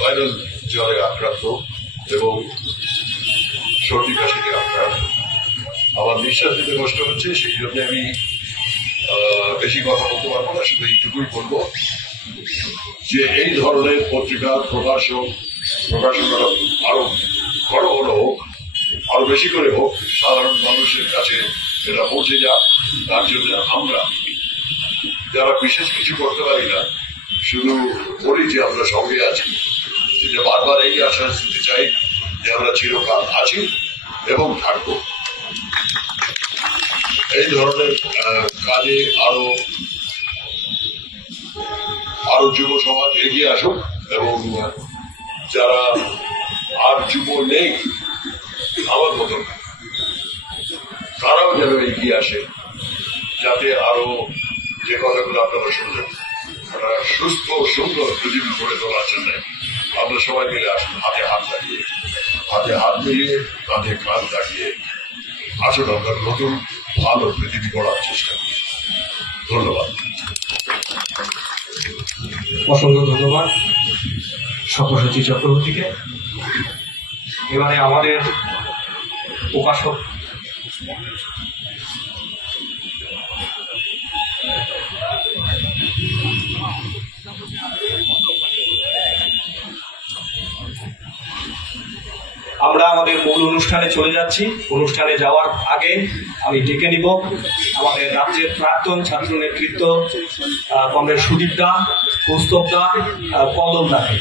Viral জ্বরে আক্রান্ত এবং সর্দি কাশিতে আক্রান্ত। আমার নিঃশ্বাস নিতে কষ্ট হচ্ছে, সেই জন্য আমি বেশি কথা বলতে পারবো না। শুধু এইটুকুই বলবো যে এই ধরনের পত্রিকা প্রকাশনা আরো বড় বড় হোক, আরো বেশি করে হোক, সাধারণ মানুষের কাছে এটা পৌঁছে যাক। তার জন্য আমরা যারা বিশেষ কিছু করতে পারি না, শুধু বলি যে আমরা সঙ্গে আছি, যেটা বারবার এই আশ্বাস দিতে চাই যে আমরা চিরকাল আছি এবং থাকবো। এই ধরনের কাজে আরো যুব সমাজ এগিয়ে আসুক এবং যারা আর যুব নেই আমার মতন, তারাও যেন এগিয়ে আসে, যাতে আরো যে কথাগুলো আপনারা শুনলেন, সুস্থ সুন্দর পৃথিবী গড়ে তোলার জন্য আমরা সবাই মিলে আসুন, হাতে হাত মিলিয়ে, কাঁধে কাঁধ লাগিয়ে আসুন, আমরা নতুন ভালো পৃথিবী গড়ার চেষ্টা করি। ধন্যবাদ। অসংখ্য ধন্যবাদ সব্যসাচী চক্রবর্তীকে। এবারে আমাদের প্রকাশক আমরা আমাদের মূল অনুষ্ঠানে চলে যাচ্ছি। অনুষ্ঠানে যাওয়ার আগে আমি ডেকে নিব আমাদের রাজ্যের প্রাক্তন ছাত্র নেতৃত্ব কমরেড সুদীপ দা, কৌস্তব দা, পল্লব দাকে।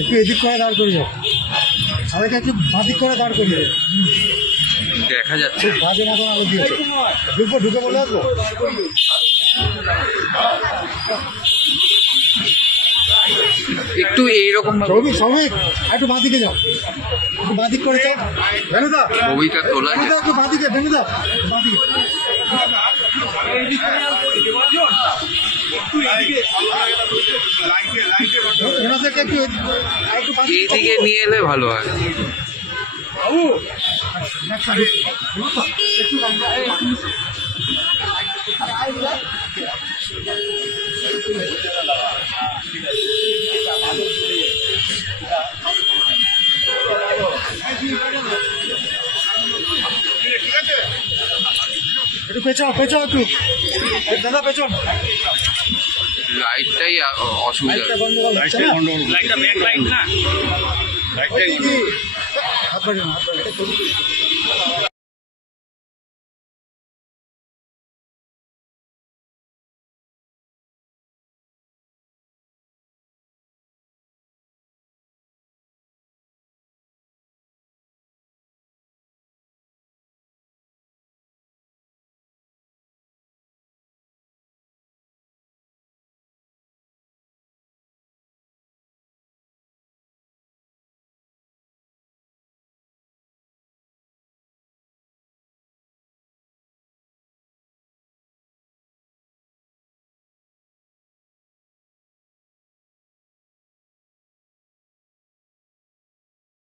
একটু এদিক করে দাঁড় করিয়ে, সবাইকে একটু বাদিক করে দাঁড় করিয়ে দেখা যাচ্ছে। বাজে না কোনো আগে দিয়েছে, ঢুকে বলে আসবো। একটু এইরকম শ্রমিক একটু বাঁদিকে যাও, একটু বাঁদিক করে যাও। ভেনুদা ছবিটা তোলা একটু বাঁদিকে, ভেনুদা বাঁদিকে। এইদিকে নিয়ে এলে ভালো হয়। একটু পেছাও একটু দাদা, পেছন। লাইটটাই অসুবিধা। লাইটটা ব্যাক লাইট না, হাত বাড়ি